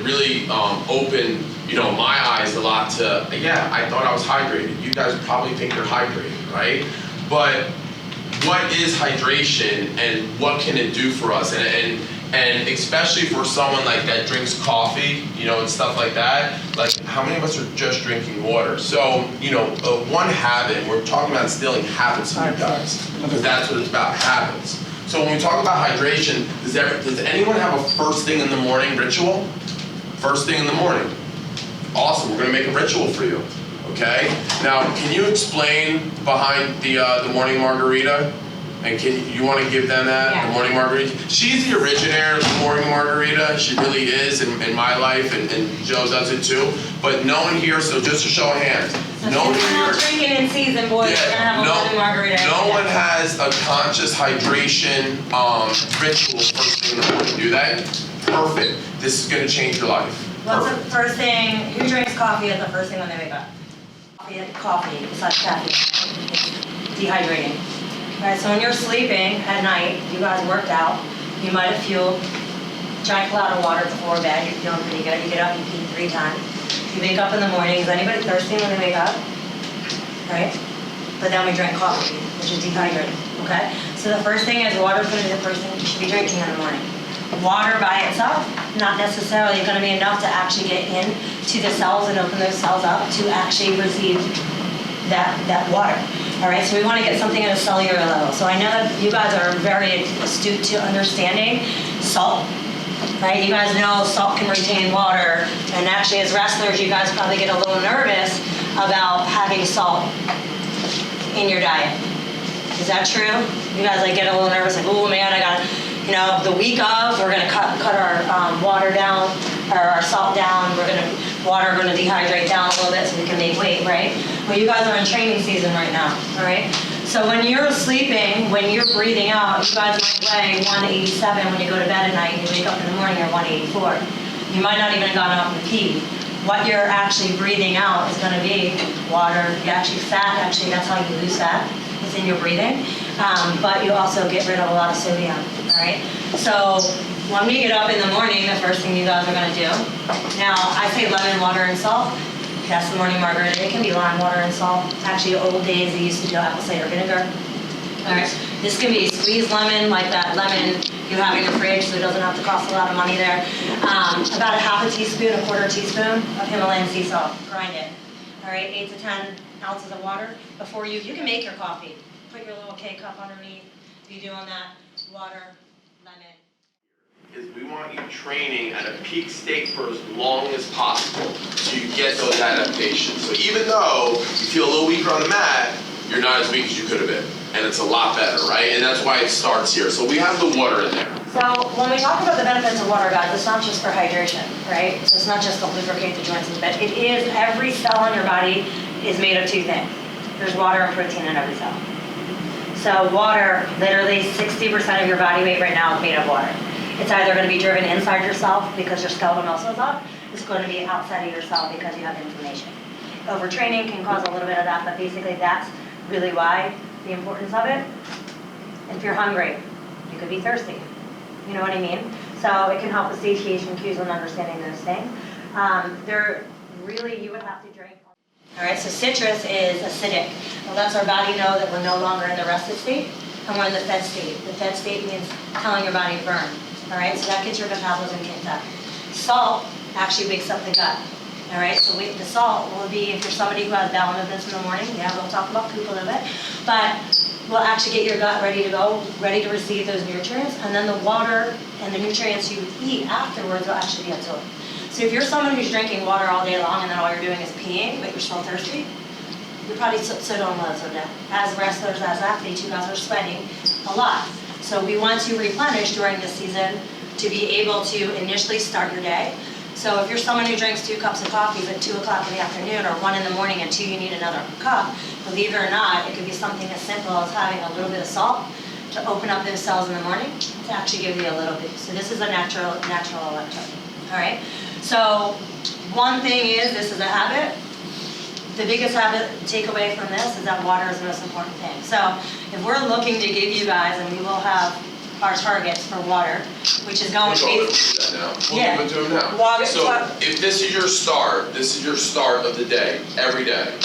it really opened, you know, my eyes a lot to, yeah, I thought I was hydrated. You guys probably think you're hydrated, right? But what is hydration and what can it do for us? And especially for someone like that drinks coffee, you know, and stuff like that, like how many of us are just drinking water? So, you know, one habit, we're talking about instilling habits in you guys, because that's what it's about, habits. So when we talk about hydration, does anyone have a first thing in the morning ritual? First thing in the morning. Awesome, we're gonna make a ritual for you, okay? Now, can you explain behind the morning margarita? And you want to give them that, the morning margarita? She's the originator of the morning margarita. She really is in my life, and Joe does it too. But no one here, so just a show of hands. No one here. Not drinking in season, boys. We're gonna have a morning margarita. No one has a conscious hydration ritual first thing in the morning, do they? Perfect. This is going to change your life. What's the first thing? Who drinks coffee as the first thing when they wake up? Coffee, besides caffeine. It's dehydrating. Right, so when you're sleeping at night, you guys worked out, you might have fueled, drank a lot of water before bed, you're feeling pretty good, you get up, you pee 3 times. You wake up in the morning, is anybody thirsty when they wake up? Right? But then we drink coffee, which is dehydrated, okay? So the first thing is water is going to be the first thing you should be drinking in the morning. Water by itself, not necessarily going to be enough to actually get into the cells and open those cells up to actually receive that water. All right, so we want to get something at a cellular level. So I know that you guys are very astute to understanding salt, right? You guys know salt can retain water, and actually as wrestlers, you guys probably get a little nervous about having salt in your diet. Is that true? You guys like get a little nervous, like, oh man, I gotta, you know, the week of, we're gonna cut our water down, or our salt down, we're gonna dehydrate down a little bit so we can make weight, right? Well, you guys are in training season right now, all right? So when you're sleeping, when you're breathing out, you guys might weigh 187 when you go to bed at night, and you wake up in the morning, you're 184. You might not even have gotten up and peed. What you're actually breathing out is gonna be water, fat, that's how you lose fat, is in your breathing. But you also get rid of a lot of sodium, all right? So when we get up in the morning, the first thing you guys are gonna do, now I say lemon, water, and salt. That's the morning margarita. It can be lime, water, and salt. Actually, old days they used to do apple cider vinegar. All right, this can be squeezed lemon, like that lemon you have in your fridge, so it doesn't have to cost a lot of money there. About a half a teaspoon, a quarter teaspoon of Himalayan sea salt. Grind it. All right, 8 to 10 ounces of water. Before you can make your coffee. Put your little K-cup underneath. Be doing that. Water, lemon. Is we want you training at a peak state for as long as possible so you get those adaptations. So even though you feel a little weaker on the mat, you're not as weak as you could have been. And it's a lot better, right? And that's why it starts here. So we have the water in there. So when we talk about the benefits of water, guys, it's not just for hydration, right? So it's not just to lubricate the joints and the bed. It is, every cell in your body is made of 2 things. There's water and protein in every cell. So water, literally 60% of your body weight right now is made of water. It's either going to be driven inside yourself because your skeletal muscle is up. It's going to be outside of yourself because you have inflammation. Overtraining can cause a little bit of that, but basically that's really why the importance of it. If you're hungry, you could be thirsty. You know what I mean? So it can help with satiation cues and understanding those things. You would have to drink. All right, so citrus is acidic. Well, lets our body know that we're no longer in the rested state and we're in the fed state. The fed state means telling your body to burn. All right, so that gets your metabolism kicked up. Salt actually wakes up the gut. All right, so the salt will be, if you're somebody who has bowel movements in the morning, yeah, we'll talk about poop a little bit, but we'll actually get your gut ready to go, ready to receive those nutrients, and then the water and the nutrients you eat afterwards will actually be absorbed. So if you're someone who's drinking water all day long and then all you're doing is peeing, but you're still thirsty, you're probably so don't let us down. As wrestlers, as athletes, you guys are sweating a lot. So we want to replenish during this season to be able to initially start your day. So if you're someone who drinks 2 cups of coffee at 2 o'clock in the afternoon or 1 in the morning and 2 you need another cup, believe it or not, it could be something as simple as having a little bit of salt to open up those cells in the morning to actually give you a little boost. So this is a natural electrolyte. All right. So one thing is, this is a habit. The biggest habit takeaway from this is that water is the most important thing. So if we're looking to give you guys, and we will have our targets for water, which is going to We'll be. do that now. Yeah. We'll do it now. So if this is your start of the day, every day.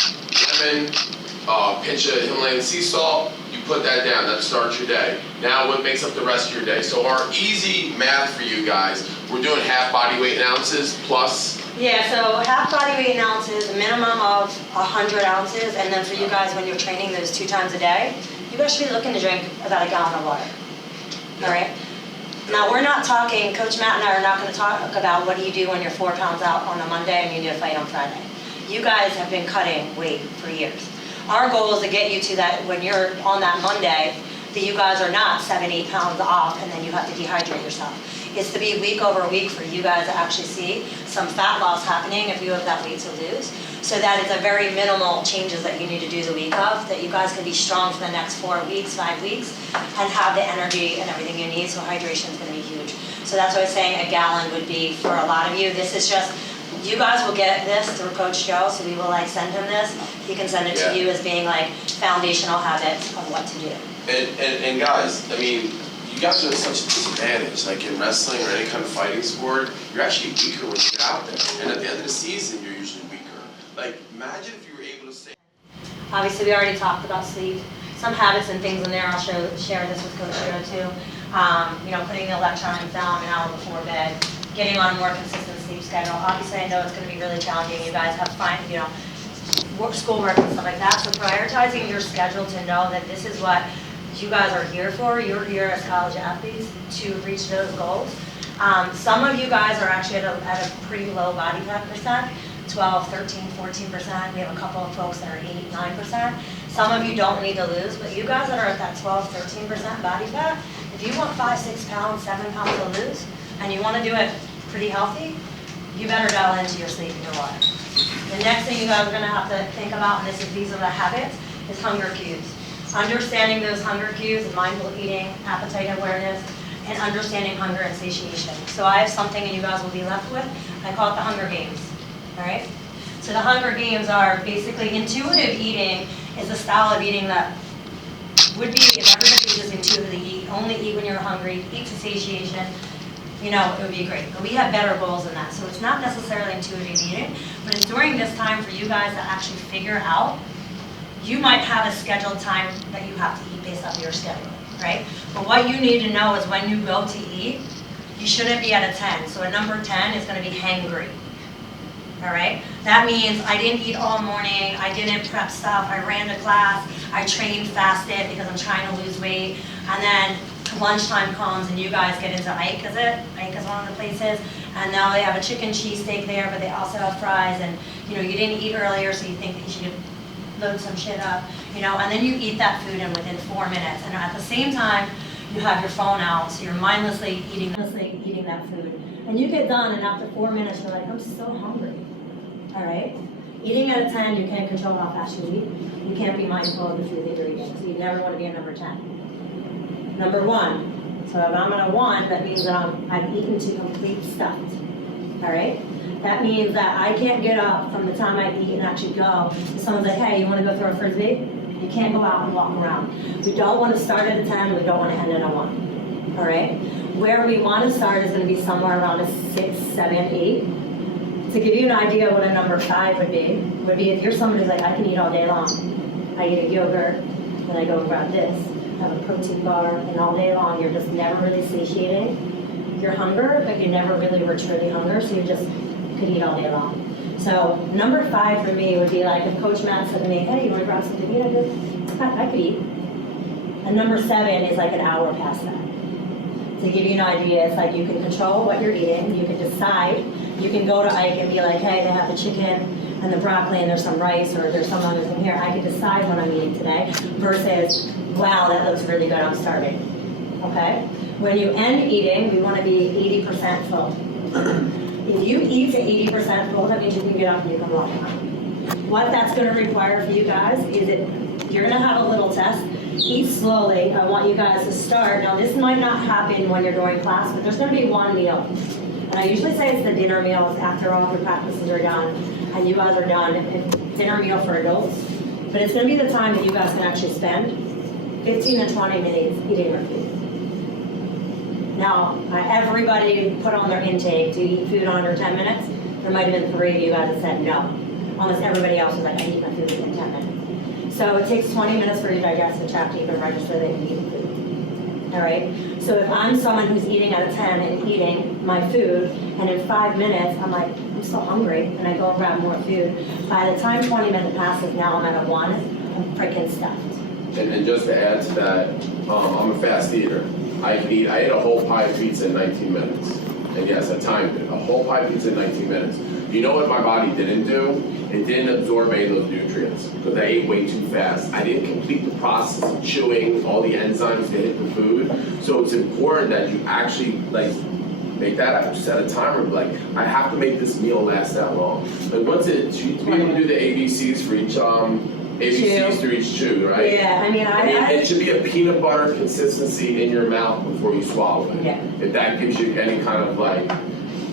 Lemon, pinch of Himalayan sea salt, you put that down, that starts your day. Now what makes up the rest of your day? So our easy math for you guys, we're doing half body weight in ounces plus. Yeah, so half body weight in ounces, a minimum of 100 ounces, and then for you guys, when you're training those 2 times a day, you guys should be looking to drink about a gallon of water. All right? Now, we're not talking, Coach Matt and I are not going to talk about what do you do when you're 4 pounds out on a Monday and you need to fight on Friday. You guys have been cutting weight for years. Our goal is to get you to that when you're on that Monday, that you guys are not 7-8 pounds off and then you have to dehydrate yourself. It's to be week over week for you guys to actually see some fat loss happening if you have that weight to lose. So that it's a very minimal changes that you need to do the week of, that you guys can be strong for the next 4 weeks, 5 weeks, and have the energy and everything you need. So hydration is going to be huge. So that's why I was saying a gallon would be for a lot of you. This is just, you guys will get this through Coach Joe, so we will send him this. He can send it to you as being foundational habits of what to do. And guys, I mean, you guys are at such a disadvantage. Like in wrestling or any kind of fighting sport, you're actually weaker when you get out there. And at the end of the season, you're usually weaker. Like, imagine if you were able to stay. Obviously, we already talked about sleep. Some habits and things in there. I'll share this with Coach Joe too. Putting the electronics down an hour before bed, getting on a more consistent sleep schedule. Obviously, I know it's going to be really challenging. You guys have schoolwork and stuff like that. So prioritizing your schedule to know that this is what you guys are here for. You're here as college athletes to reach those goals. Some of you guys are actually at a pretty low body fat percent, 12, 13, 14%. We have a couple of folks that are 8, 9%. Some of you don't need to lose, but you guys that are at that 12, 13% body fat, if you want 5, 6 pounds, 7 pounds to lose, and you want to do it pretty healthy, you better dial into your sleep and your water. The next thing you guys are going to have to think about, and these are the habits, is hunger cues. Understanding those hunger cues, mindful eating, appetite awareness, and understanding hunger and satiation. So I have something and you guys will be left with. I call it the Hunger Games. All right? So the Hunger Games are basically intuitive eating is a style of eating that would be, if everybody just intuitively eat, only eat when you're hungry, eat to satiation, it would be great. But we have better goals than that. So it's not necessarily intuitive eating, but it's during this time for you guys to actually figure out. You might have a scheduled time that you have to eat based off your schedule, right? But what you need to know is when you go to eat, you shouldn't be at a 10. So a number 10 is going to be hangry, all right? That means I didn't eat all morning, I didn't prep stuff, I ran to class, I trained fasted because I'm trying to lose weight, and then lunchtime comes and you guys get into Ike, is it? Ike is one of the places, and now they have a chicken cheesesteak there, but they also have fries, and you didn't eat earlier, so you think that you should load some shit up, and then you eat that food and within 4 minutes, and at the same time, you have your phone out, so you're mindlessly eating that food. And you get done, and after 4 minutes, you're like, I'm so hungry, all right? Eating at a 10, you can't control how fast you eat. You can't be mindful of the food that you're eating, so you never want to be a number 10. Number 1, so if I'm at a 1, that means that I've eaten to complete stuffed, all right? That means that I can't get up from the time I eat and actually go. If someone's like, hey, you want to go throw a Frisbee? You can't go out and walk around. We don't want to start at a 10, we don't want to end at a 1, all right? Where we want to start is going to be somewhere around a 6, 7, 8. To give you an idea what a number 5 would be if you're somebody who's like, I can eat all day long. I eat a yogurt, then I go and grab this, have a protein bar, and all day long you're just never really satiating your hunger, but you never really were truly hunger, so you could eat all day long. So number 5 for me would be like if Coach Matt said to me, hey, you want to grab something to eat? I could eat. And number 7 is like an hour past that. To give you an idea, it's like you can control what you're eating, you can decide, you can go to Ike and be like, hey, they have the chicken and the broccoli and there's some rice or there's some other thing here. I can decide what I'm eating today versus, wow, that looks really good, I'm starving. Okay? When you end eating, we want to be 80% full. If you eat to 80% full, that means you can get up and you can walk around. What that's going to require for you guys is you're going to have a little test. Eat slowly. I want you guys to start. Now, this might not happen when you're during class, but there's going to be one meal. And I usually say it's the dinner meal. It's after all your practices are done and you guys are done. It's dinner meal for adults. But it's going to be the time that you guys can actually spend 15 to 20 minutes eating your food. Now, everybody put on their intake, do you eat food under 10 minutes? There might have been 3 of you guys that said no. Almost everybody else was like, I eat my food within 10 minutes. So it takes 20 minutes for your digestive tract to even register that you eat food. All right? So if I'm someone who's eating at a 10 and eating my food, and in 5 minutes, I'm like, I'm still hungry, and I go and grab more food. By the time 20 minutes passes, now I'm at a 1, I'm freaking stuffed. And just to add to that, I'm a fast eater. I ate a whole pie of pizza in 19 minutes. And yes, I timed it. A whole pie of pizza in 19 minutes. You know what my body didn't do? It didn't absorb any of those nutrients because I ate way too fast. I didn't complete the process of chewing all the enzymes to hit the food. So it's important that you actually make that up. Set a timer. Like, I have to make this meal last that long. Like, what's it? To be able to do the ABCs for each ABCs through each chew, right? Yeah, I mean, it should be a peanut butter consistency in your mouth before you swallow it. Yeah. If that gives you any kind of like.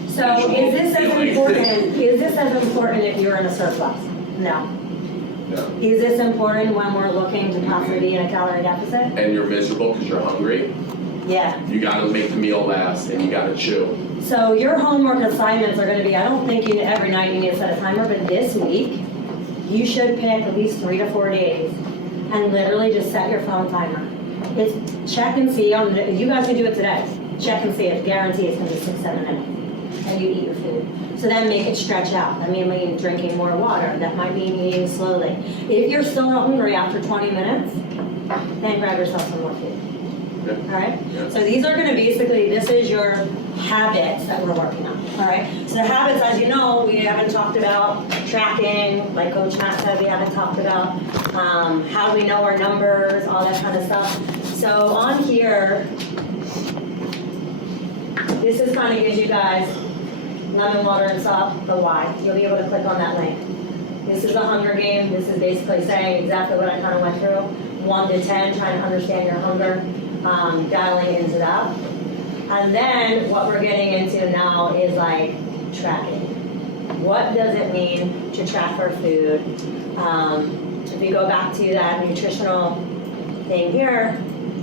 So is this as important? Is this as important if you're in a surplus? No. No. Is this important when we're looking to possibly be in a calorie deficit? And you're miserable because you're hungry. Yeah. You got to make the meal last, and you got to chew. So your homework assignments are going to be. I don't think every night you need to set a timer, but this week you should pick at least 3 to 4 days and literally just set your phone timer. It's check and see. You guys can do it today. Check and see. It's guaranteed it's going to be 6-7 minutes. And you eat your food. So then make it stretch out. That may mean drinking more water. That might mean eating slowly. If you're still hungry after 20 minutes, then grab yourself some more food. Yeah. All right? Yeah. So these are going to basically, this is your habits that we're working on. All right? So the habits, as you know, we haven't talked about tracking, like Coach Matt said, we haven't talked about how do we know our numbers, all that kind of stuff. So on here, this is kind of gives you guys lemon water and salt, the why. You'll be able to click on that link. This is a hunger game. This is basically saying exactly what I kind of went through. 1 to 10, trying to understand your hunger, dialing into that. And then what we're getting into now is like tracking. What does it mean to track our food? If we go back to that nutritional thing here,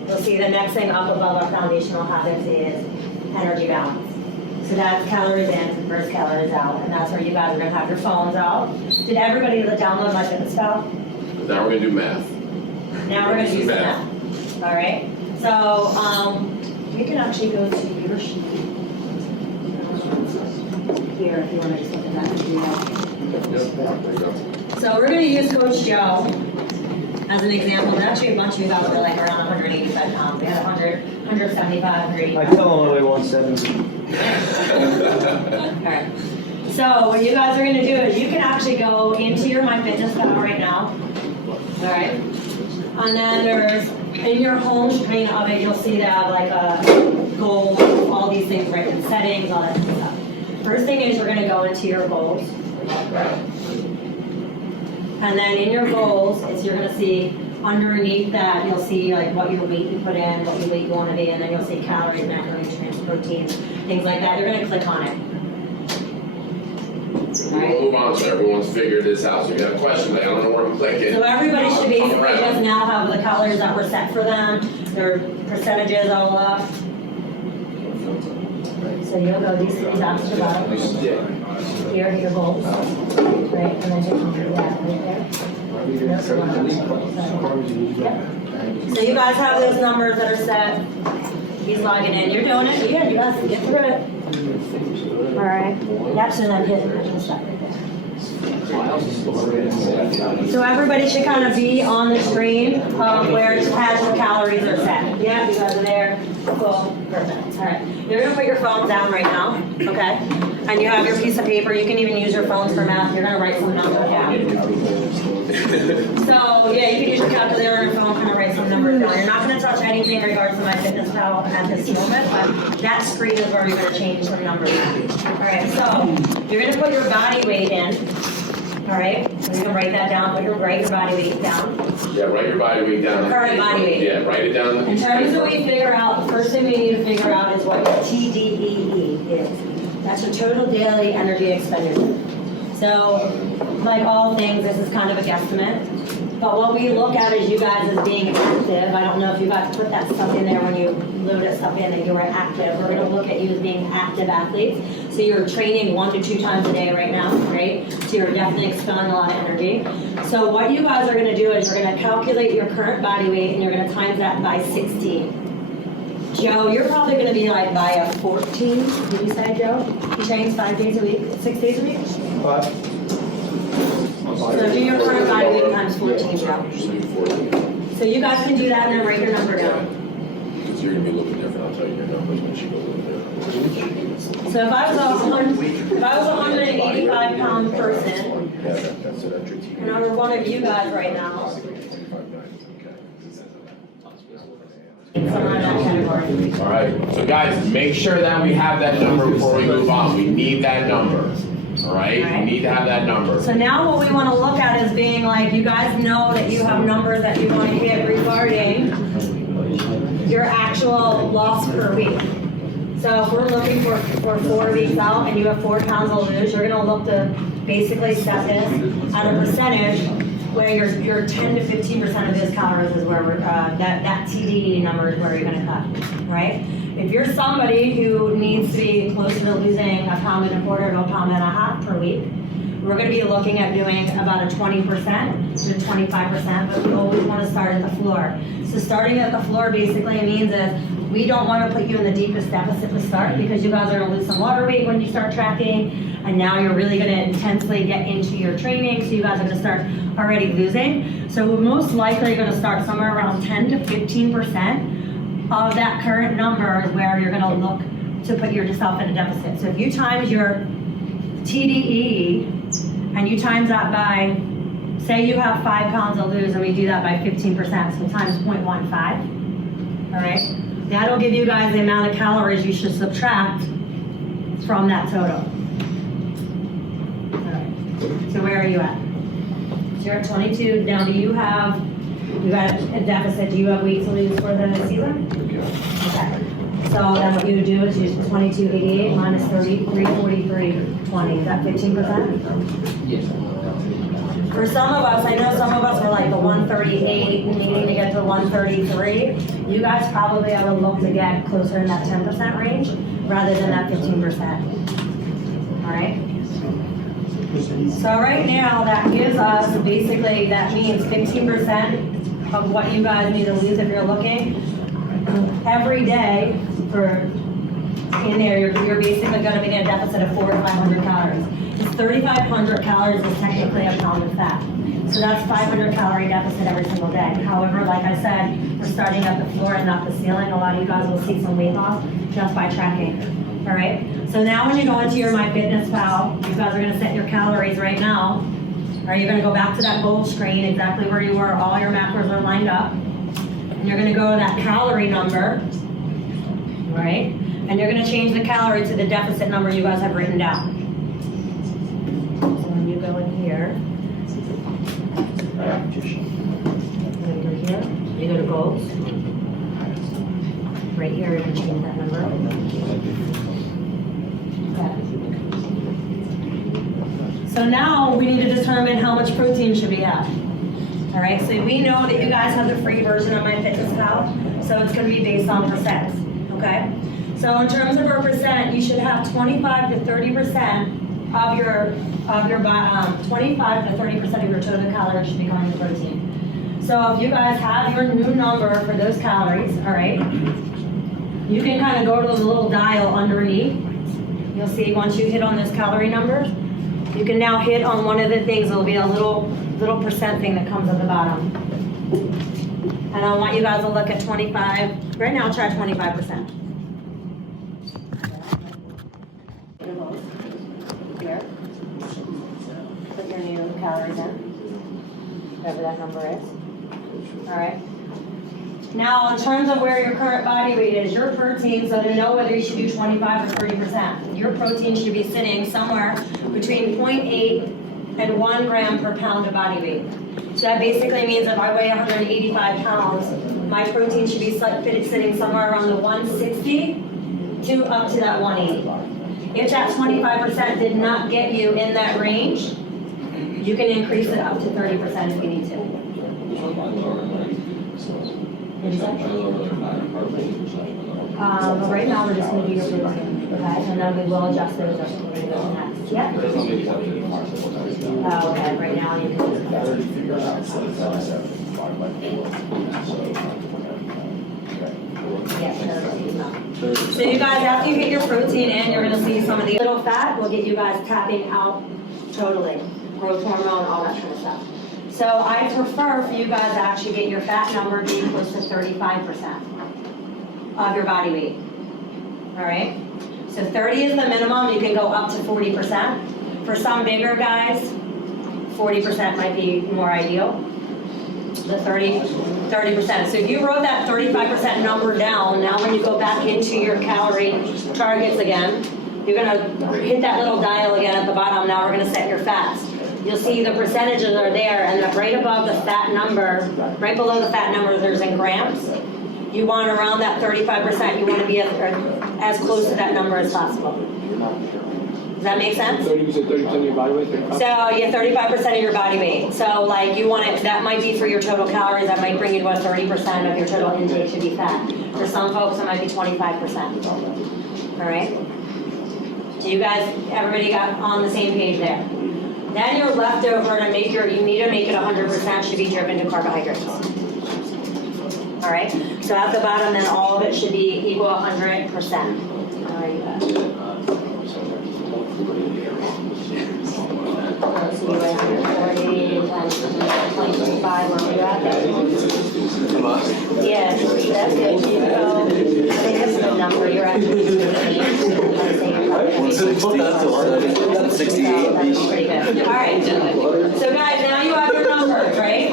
you'll see the next thing up above our foundational habits is energy balance. So that's calories in versus calories out, and that's where you guys are going to have your phones out. Did everybody download my fitness pal? Now we're going to do math. Now we're going to use that. All right. So you can actually go to your sheet here if you want to just look at that. So we're going to use Coach Joe as an example. And actually, a bunch of you guys were like around 185 pounds. We had 100, 175, 185. I tell them I weigh 170. All right. So what you guys are going to do is you can actually go into your MyFitnessPal right now. All right. And then there's, in your home screen of it, you'll see they have like a goal, all these things written, settings, all that kind of stuff. First thing is you're going to go into your goals. And then in your goals, you're going to see underneath that, you'll see like what your weight you put in, what your weight you want to be, and then you'll see calories, macronutrients, proteins, things like that. You're going to click on it. We'll move on so everyone's figured this out. So if you have a question, like I don't know where I'm clicking. So everybody should basically just now have the calories that were set for them, their percentages all up. So you'll go these 3 dots to the bottom. Here are your goals. Right, and then hit that right there. Yep. So you guys have those numbers that are set. He's logging in. You're doing it. Yeah, you guys get through it. All right. Actually, I'm hitting stuff right there. So everybody should kind of be on the screen where it has your calories are set. Yeah, you guys are there. Cool. Perfect. All right. You're going to put your phone down right now, okay? And you have your piece of paper. You can even use your phones for math. You're going to write some numbers down. So, yeah, you can use your calculator on your phone, kind of write some numbers down. You're not going to touch anything in regards to MyFitnessPal at this moment, but that screen is where you're going to change some numbers. All right, so you're going to put your body weight in. All right, so you can write that down. Write your body weight down. Yeah, write your body weight down. Current body weight. Yeah, write it down. In terms of we figure out, the first thing we need to figure out is what your TDEE is. That's your total daily energy expenditure. So, like all things, this is kind of a guesstimate. But what we look at is you guys as being active. I don't know if you guys put that stuff in there when you loaded stuff in that you were active. We're gonna look at you as being active athletes. So you're training 1 to 2 times a day right now, right? So you're definitely expelling a lot of energy. So what you guys are gonna do is you're gonna calculate your current body weight and you're gonna times that by 16. Joe, you're probably gonna be like by a 14, did you say, Joe? He trains 5 days a week, 6 days a week? 5. So do your current body weight times 14, Joe. So you guys can do that and then write your number down. Because you're gonna be looking different, I'll tell you your numbers when she goes in there. So if I was a 185 pound person, and I were one of you guys right now, somewhere in that category. All right, so guys, make sure that we have that number before we move on. We need that number, all right? We need to have that number. So now what we want to look at is being like, you guys know that you have numbers that you want to hit regarding your actual loss per week. So if we're looking for 4 weeks out and you have 4 pounds to lose, you're going to look to basically set this at a percentage where your 10 to 15% of those calories is where we're, that TDE number is where you're going to cut, right? If you're somebody who needs to be close to losing a pound and a quarter to a pound and a half per week, we're going to be looking at doing about a 20% to 25%, but we always want to start at the floor. So starting at the floor basically means that we don't want to put you in the deepest deficit to start because you guys are going to lose some water weight when you start tracking, and now you're really going to intensely get into your training, so you guys are going to start already losing. So we're most likely going to start somewhere around 10 to 15% of that current number is where you're going to look to put yourself in a deficit. So if you times your TDE and you times that by, say you have 5 pounds to lose and we do that by 15%, so times 0.15, all right? That'll give you guys the amount of calories you should subtract from that total. All right. So where are you at? So you're at 22. Now you got a deficit. Do you have weight to lose for the season? Okay. So then what you would do is use 2288 minus 3343.20. Is that 15%? Yes. For some of us, I know some of us were like the 138, needing to get to 133. You guys probably have a look to get closer in that 10% range rather than that 15%. All right? So right now, that gives us, basically, that means 15% of what you guys need to lose if you're looking. Every day, in there, you're basically going to be in a deficit of 400 to 500 calories. 3,500 calories is technically a pound of fat. So that's 500 calorie deficit every single day. However, like I said, we're starting at the floor and not the ceiling. A lot of you guys will see some weight loss just by tracking. All right? So now when you go into your MyFitnessPal, you guys are going to set your calories right now. Or you're going to go back to that gold screen, exactly where you were. All your macros are lined up. And you're going to go to that calorie number, right? And you're going to change the calorie to the deficit number you guys have written down. You go in here, you go here, you go to goals. Right here, you're going to change that number. Okay. So now we need to determine how much protein should we have. All right, so we know that you guys have the free version of MyFitnessPal, so it's going to be based on percents, okay? So in terms of our percent, you should have 25 to 30% of your 25 to 30% of your total calories should be going to protein. So if you guys have your new number for those calories, all right, you can kind of go to the little dial underneath. You'll see once you hit on those calorie numbers, you can now hit on one of the things. There'll be a little percent thing that comes at the bottom. And I want you guys to look at 25. Right now, try 25%. Here. Put your new calories in, whatever that number is. All right. Now, in terms of where your current body weight is, your protein, so to know whether you should do 25 or 30%, your protein should be sitting somewhere between 0.8 and 1 gram per pound of body weight. So that basically means if I weigh 185 pounds, my protein should be sitting somewhere around the 160 to up to that 180. If that 25% did not get you in that range, you can increase it up to 30% if you need to. But right now, we're just gonna do your protein, okay? And then we will adjust those as we're gonna go next. Yep. Oh, okay, right now you can. So you guys, after you get your protein in, you're gonna see some of the little fat will get you guys tapping out totally. Growth hormone, all that kind of stuff. So I prefer for you guys to actually get your fat number being close to 35% of your body weight. All right? So 30 is the minimum, you can go up to 40%. For some bigger guys, 40% might be more ideal. The 30%. So if you wrote that 35% number down, now when you go back into your calorie targets again, you're gonna hit that little dial again at the bottom. Now we're gonna set your fats. You'll see the percentages are there, and then right above the fat number, right below the fat number, there's in grams. You want around that 35%, you want to be as close to that number as possible. Does that make sense? 30% of your body weight? So yeah, 35% of your body weight. So like you want it, that might be for your total calories, that might bring you to a 30% of your total intake should be fat. For some folks, it might be 25%. All right? So you guys, everybody got on the same page there. Then your leftover to make you need to make it 100% should be driven to carbohydrates. All right? So at the bottom, then all of it should be equal 100%. All right, you guys. So you went 140 times 0.25, where were you at? Yeah, that's good. You go, I think that's the number you're at. 68. Pretty good. All right. So guys, now you have your numbers, right?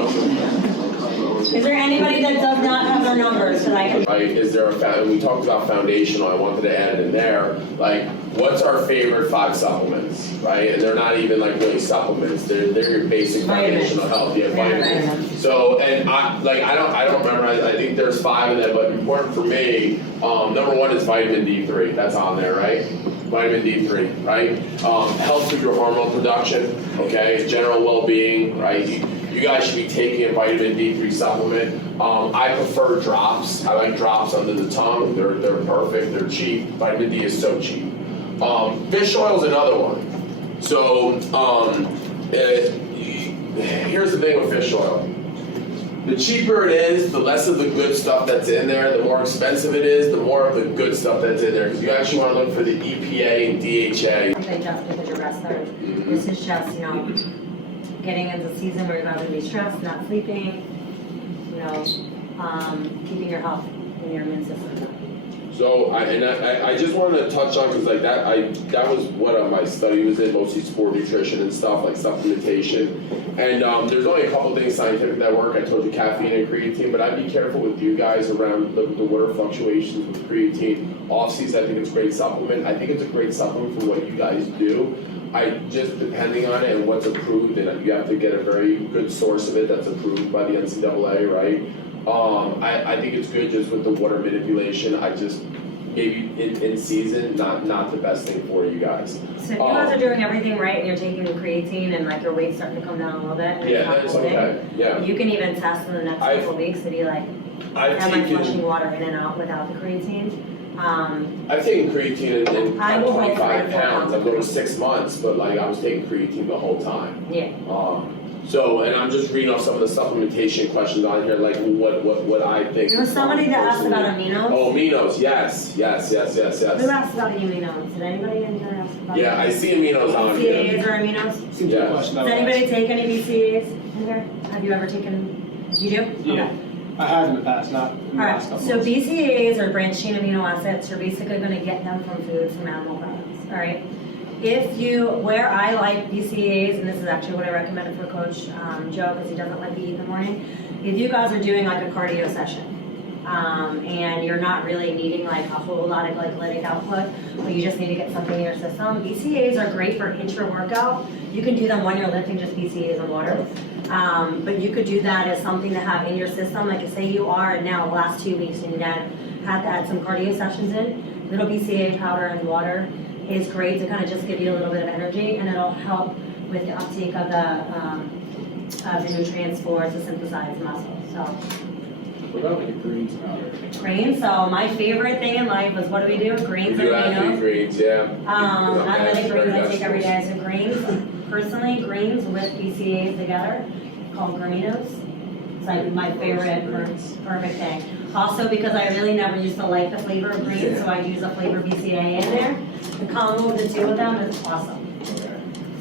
Is there anybody that does not have their numbers that I can? Right, is there we talked about foundational, I wanted to add in there, like, what's our favorite 5 supplements, right? And they're not even like really supplements, they're your basic foundational health, yeah, vitamins. So, and I don't remember, I think there's 5 of them, but important for me, number 1 is vitamin D3, that's on there, right? Vitamin D3, right? Helps with your hormone production, okay? General well-being, right? You guys should be taking a vitamin D3 supplement. I prefer drops. I like drops under the tongue. They're perfect. They're cheap. Vitamin D is so cheap. Fish oil is another one. So here's the thing with fish oil. The cheaper it is, the less of the good stuff that's in there. The more expensive it is, the more of the good stuff that's in there. Because you actually want to look for the EPA and DHA. Okay, just because you're wrestler. This is just, getting into the season where you're not going to be stressed, not sleeping, keeping your health and your immune system. So I just wanted to touch on, because like that was what my study was in, mostly sport nutrition and stuff, like supplementation. And there's only a couple things scientific that work. I told you caffeine and creatine, but I'd be careful with you guys around the water fluctuations with creatine. Off season, I think it's a great supplement. I think it's a great supplement for what you guys do. Depending on it and what's approved, and you have to get a very good source of it that's approved by the NCAA, right? I think it's good just with the water manipulation. Maybe in season, not the best thing for you guys. So if you guys are doing everything right and you're taking the creatine and like your weight's starting to come down a little bit, and yeah, that's okay. Yeah. You can even test in the next couple of weeks to be like, am I flushing water in and out without the creatine? I've taken creatine in 25 pounds. I've gone 6 months, but like I was taking creatine the whole time. Yeah. So, and I'm just reading off some of the supplementation questions on here, like what I think. There was somebody that asked about aminos. Oh, aminos, yes. Who asked about aminos? Did anybody in here ask about Yeah, I see aminos on here. BCAAs or aminos? Yeah. Does anybody take any BCAAs in here? Have you ever taken? You do? Yeah. Okay. I have in the past, not in the last Alright, couple so months. BCAAs or branched chain amino acids, you're basically going to get them from foods, from animal products, alright? Where I like BCAAs, and this is actually what I recommended for Coach Joe, because he doesn't like to eat in the morning, if you guys are doing like a cardio session, and you're not really needing like a whole lot of glycolytic output, but you just need to get something in your system, BCAAs are great for intra-workout. You can do them when you're lifting, just BCAAs and water. But you could do that as something to have in your system, like say you are now the last 2 weeks and you had to add some cardio sessions in, little BCAA powder and water is great to kind of just give you a little bit of energy, and it'll help with the uptake of the of the nutrients for to synthesize muscle. So What about like a greens powder? greens. So my favorite thing in life was, what do we do? Greens You and have to eat aminos. greens, yeah. Not really greens I take every Vegetables. day. So greens, personally, greens with BCAAs together, called graminos. It's like my favorite, perfect thing. Also because I really never used to like the flavor of greens, so I use a flavor BCAA in there. The combo of the two of them is awesome.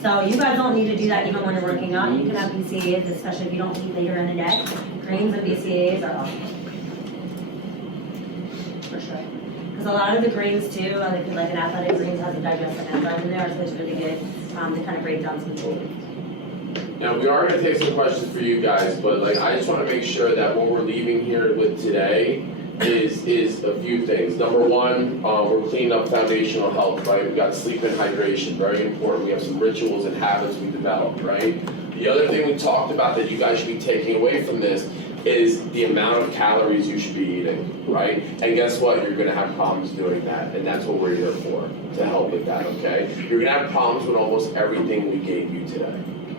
So you guys don't need to do that even when you're working out. You can have BCAAs, especially if you don't eat later in the day. Greens and BCAAs are awesome. For sure. Because a lot of the greens too, like an athletic greens has a digestive enzyme in there, so it's really good to kind of break down some food. Now, we are gonna take some questions for you guys, but like, I just wanna make sure that what we're leaving here with today is a few things. Number one, we're cleaning up foundational health, right? We got sleep and hydration, very important. We have some rituals and habits we developed, right? The other thing we talked about that you guys should be taking away from this is the amount of calories you should be eating, right? And guess what? You're gonna have problems doing that, and that's what we're here for, to help with that, okay? You're gonna have problems with almost everything we gave you today.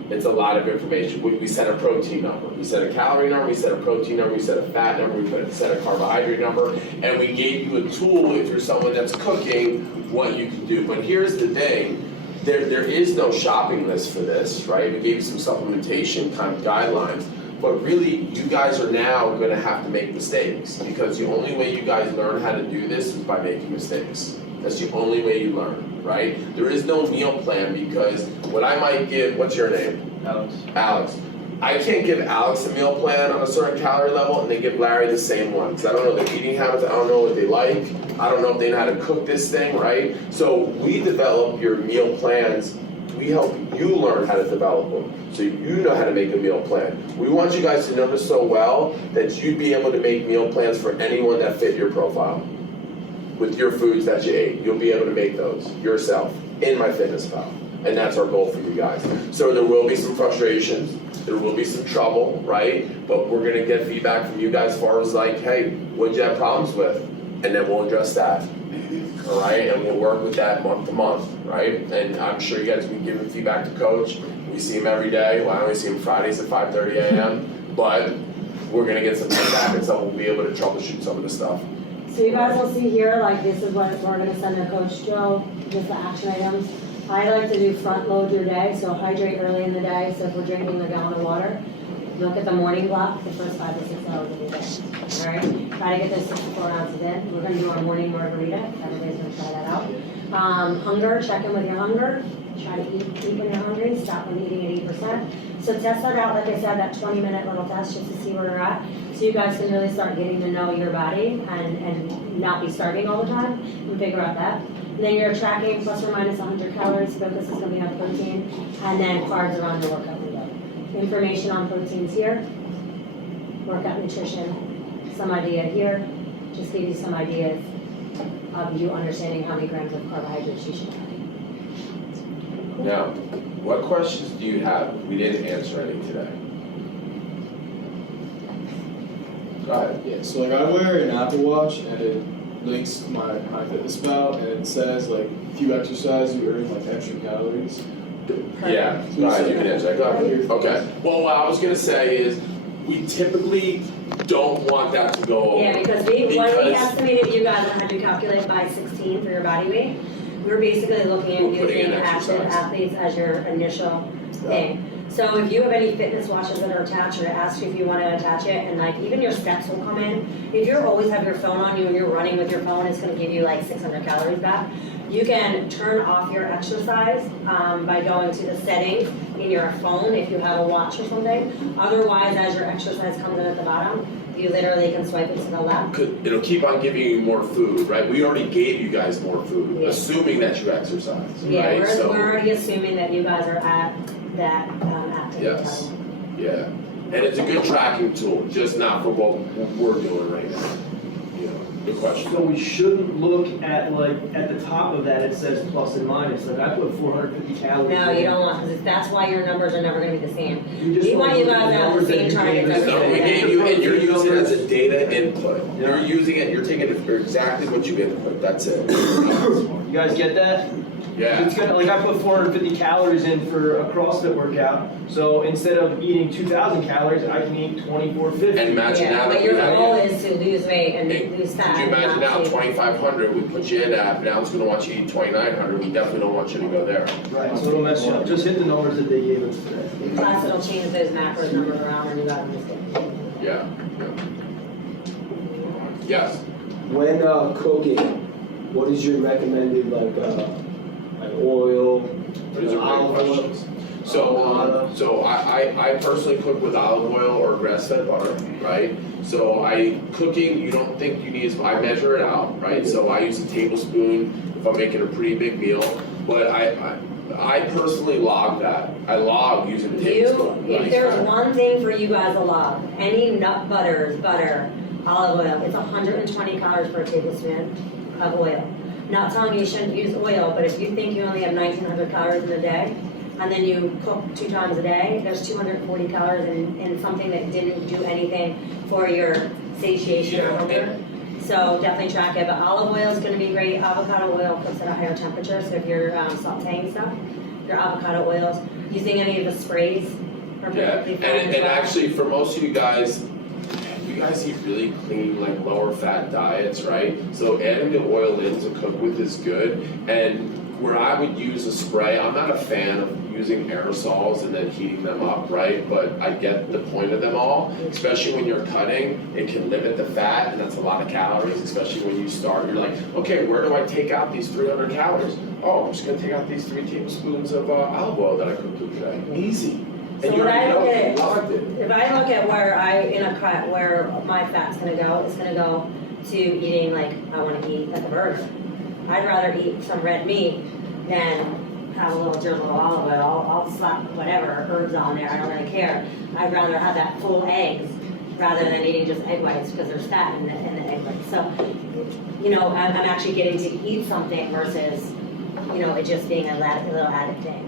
It's a lot of information. We set a protein number, we set a calorie number, we set a protein number, we set a fat number, we set a carbohydrate number, and we gave you a tool if you're someone that's cooking, what you can do. But here's the thing, there is no shopping list for this, right? We gave you some supplementation kind of guidelines, but really you guys are now gonna have to make mistakes, because the only way you guys learn how to do this is by making mistakes. That's the only way you learn, right? There is no meal plan, because what I might give, what's your name? Alex. Alex. I can't give Alex a meal plan on a certain calorie level and then give Larry the same one, because I don't know their eating habits, I don't know what they like, I don't know if they know how to cook this thing, right? So we develop your meal plans, we help you learn how to develop them, so you know how to make a meal plan. We want you guys to know this so well that you'd be able to make meal plans for anyone that fit your profile. With your foods that you ate, you'll be able to make those yourself in MyFitnessPal. And that's our goal for you guys. So there will be some frustrations, there will be some trouble, right? But we're gonna get feedback from you guys as far as like, hey, what'd you have problems with? And then we'll address that, all right? And we'll work with that month to month, right? And I'm sure you guys will be giving feedback to Coach. We see him every day. Well, I only see him Fridays at 5:30 a.m. But we're gonna get some feedback, and so we'll be able to troubleshoot some of the stuff. So you guys will see here, like this is what we're gonna send to Coach Joe, just the action items. I like to do front load your day, so hydrate early in the day. So if we're drinking a gallon of water, look at the morning block, the first 5 to 6 hours of your day. All right, try to get those 64 ounces in. We're gonna do our morning margarita. Everybody's gonna try that out. Hunger, check in with your hunger. Try to eat when you're hungry. Stop when eating at 8%. So test that out, like I said, that 20-minute little test just to see where you're at. So you guys can really start getting to know your body and not be starving all the time and figure out that. And then you're tracking plus or minus 100 calories. Focus is going to be on protein, and then carbs around your workout window. Information on proteins here, workout nutrition, some idea here. Just give you some ideas of you understanding how many grams of carbohydrates you should have. Now, what questions do you have? We didn't answer any today. Go ahead. Yeah, so like I wear an Apple Watch and it links to my MyFitnessPal and it says like if you exercise you earn like extra calories. Yeah, go ahead, you can answer that. Go ahead. Okay. Well, what I was gonna say is, we typically don't want that to go over. Yeah, because when we estimated you guys had to calculate by 16 for your body weight, we're basically looking at We're putting in using active exercise. athletes as your initial thing. So if you have any fitness watches that are attached, or it asks you if you want to attach it, and like even your steps will come in. If you always have your phone on you and you're running with your phone, it's going to give you like 600 calories back. You can turn off your exercise by going to the settings in your phone if you have a watch or something. Otherwise, as your exercise comes in at the bottom, you literally can swipe it to the left. It'll keep on giving you more food, right? We already gave you guys more food, Yeah. assuming that you exercise, Yeah, right? we're already assuming that you guys are at that active Yes. level. Yeah, and it's a good tracking tool, just not for what we're doing right now. You know, good question. So we shouldn't look at like, at the top of that, it says plus and minus, like I put 450 calories. No, in. you don't want, because that's why your numbers are never gonna be the same. You just We want you look guys at to have the numbers that same you targets gave us. every No, we single gave day. you, and you're using it as a data input. Yeah. You're using it, you're taking it for exactly what you input, that's it. You guys get that? Yeah. It's gonna, like I put 450 calories in for a CrossFit workout, so instead of eating 2,000 calories, I can eat 2,450. And imagine Yeah, now but that your we have goal you. is to lose weight and lose fat. Could you imagine now, not to- 2,500, we put you in that, now it's gonna want you to eat 2,900, we definitely don't want you to go there. Right, so it'll mess you up. Just hit the numbers that they gave us today. Plus it'll change those macros numbers around and you got to Yeah. Yes. When cooking, what is your recommended like oil? These are olive great oil? questions. So I personally cook with olive oil or grass-fed butter, right? So cooking, you don't think you need, I measure it out, right? So I use a tablespoon if I'm making a pretty big meal, but I personally log that. I log using a tablespoon. If there's one thing for you guys to log, any nut butters, butter, olive oil, it's 120 calories per tablespoon of oil. Not telling you shouldn't use oil, but if you think you only have 1,900 calories in a day, and then you cook 2 times a day, there's 240 calories in something that didn't do anything for your satiation or hunger. So definitely track it, but olive oil is gonna be great. Avocado oil cooks at a higher temperature, so if you're sauteing stuff, your avocado oils, using any of the sprays are Yeah, perfectly fine as and well. actually for most of you guys eat really clean, like lower fat diets, right? So adding the oil in to cook with is good. And where I would use a spray, I'm not a fan of using aerosols and then heating them up, right? But I get the point of them all, especially when you're cutting, it can limit the fat, and that's a lot of calories, especially when you start, you're like, okay, where do I take out these 300 calories? Oh, I'm just gonna take out these 3 tablespoons of olive oil that I cooked with today. Easy. So And you when I already look know, at you it, logged it. if I look at where my fat's gonna go, it's gonna go to eating like, I wanna eat like a burger. I'd rather eat some red meat than have a little drizzle of olive oil. I'll slap whatever herbs on there, I don't really care. I'd rather have that full eggs rather than eating just egg whites because there's fat in the egg whites. So, I'm actually getting to eat something versus, it just being a little added thing.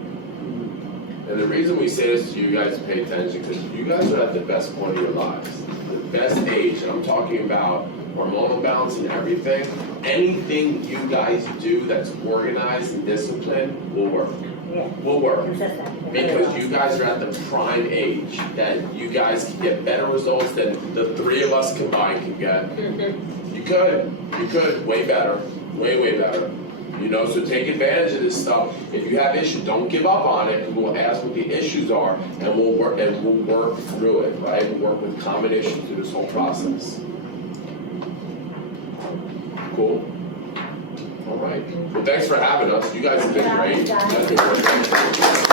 And the reason we say this to you guys to pay attention, because you guys are at the best point of your lives, the best age, and I'm talking about hormonal balance and everything. Anything you guys do that's organized and disciplined will work. Yeah, Will work. consistent. Because you guys are at the prime age that you guys can get better results than the 3 of us combined can get. You could, way better, way better. So take advantage of this stuff. If you have issues, don't give up on it, and we'll ask what the issues are, and we'll work through it, right? We'll work with common issues through this whole process. Cool? All right. Well, thanks for having us. You guys have been great. You guys have been great.